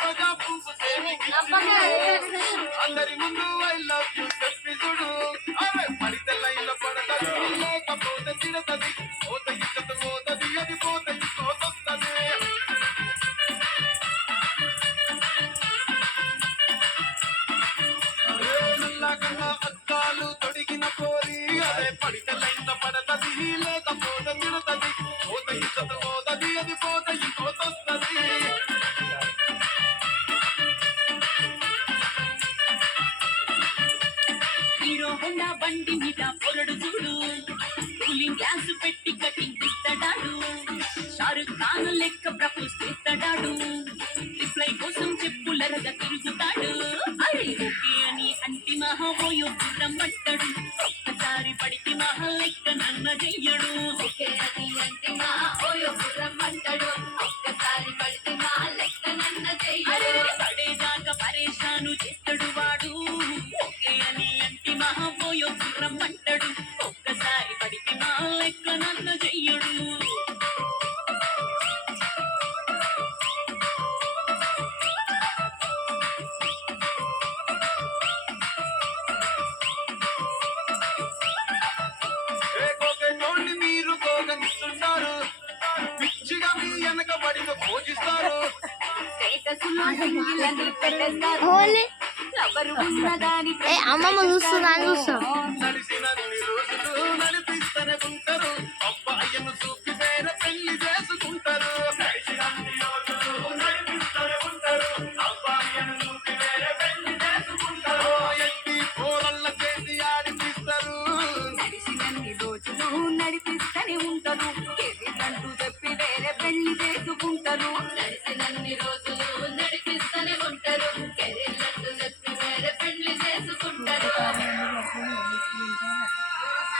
రోజా పువ్వు అందరి ముందు ఐ లవ్ యు చెప్పి చూడు. అరే పడితే లైన్ల పడతది లేకపోతే తిడతది. పోత ఇచ్చత పోతది అది పోత ఇంకోతొస్తది నల్లగన్న అద్దాలు తొడిగిన పోరి అదే పడితే లైన్ల పడతది. లేకపోతే తిడతది. హీరో హోండా బండి మీద పొరడు చూడు. కూలింగ్ గ్యాస్ పెట్టి కటింగ్ ఇస్తాడాడు. షారుఖ్ ఖాన్ లెక్క ప్రపోజ్ చేస్తాడాడు. రిప్లై కోసం చెప్పులరగా తిరుగుతాడు. అరే ఓకే అని అంటి మహాబోయో రమ్మంటాడు. ఒక్కసారి పడితే మహా లెక్క నన్న చెయ్యడు. నన్న చెయ్యడు ఏ కోకెటోళ్ళని మీరు కోగనిస్తుంటారు పిచ్చిగా మీ వెనక పడిన పూజిస్తారు స్టేటస్లో సింగిలని పెట్టేస్తారు ఎవరు ఉన్నదాని ఏ అమ్మమ్మ చూస్తుందా అని చూస్తాం అబ్బాయిను చూపి వేరే పెళ్ళి చేసుకుంటారు. నడిచినన్ని నడిపిస్తూనే ఉంటారు. చేసి ఆడిపిస్తారు నడిచినన్ని రోజులు నడిపిస్తూనే ఉంటారు చెప్పి వేరే పెళ్ళి చేసుకుంటారు. నడిచినన్ని రోజులు